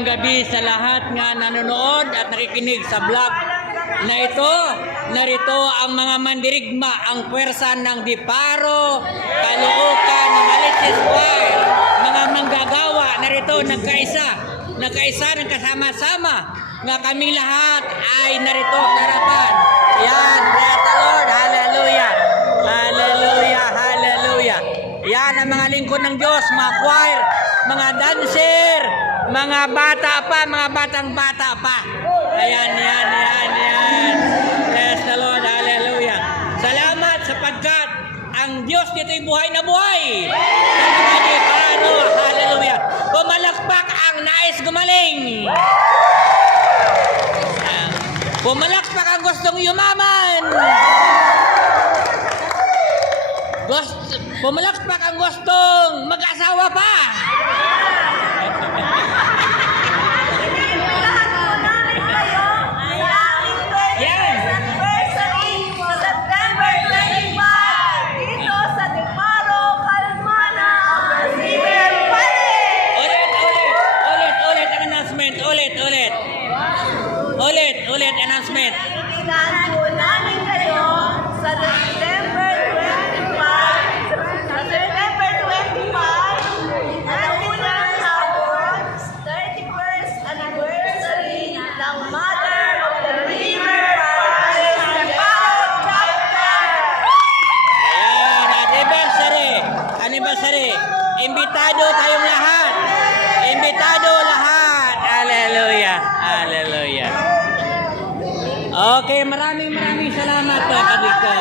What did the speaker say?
Magandang gabi sa lahat nga nanonood at nakikinig sa vlog na ito. Narito ang mga mandirigma, ang pwersa ng Diparo, Caloocan, ng Maliches Choir, mga manggagawa, narito nagkaisa, nagkasama-sama nga kaming lahat ay narito sa harapan. Yan, praise the Lord, hallelujah, hallelujah, hallelujah. Yan ang mga lingkod ng Diyos, mga choir, mga dancer, mga bata pa, mga batang-bata pa. Ayan, yan. Praise the Lord, hallelujah. Salamat sapagkat ang Diyos dito'y buhay na buhay. Ano, hallelujah. Pumalakpak ang nais gumaling. Pumalakpak ang gustong yumaman. Pumalakpak ang gustong mag-asawa pa. Ulit announcement. Namin kayo sa September 25. Sa September 25, ang unang hapon, 31st anniversary ng Mother of the River Palace Diparo Chapter. Ayan, anniversary. Imbitado tayong lahat. Hallelujah. Hallelujah. Okay, maraming salamat po, Kadiko.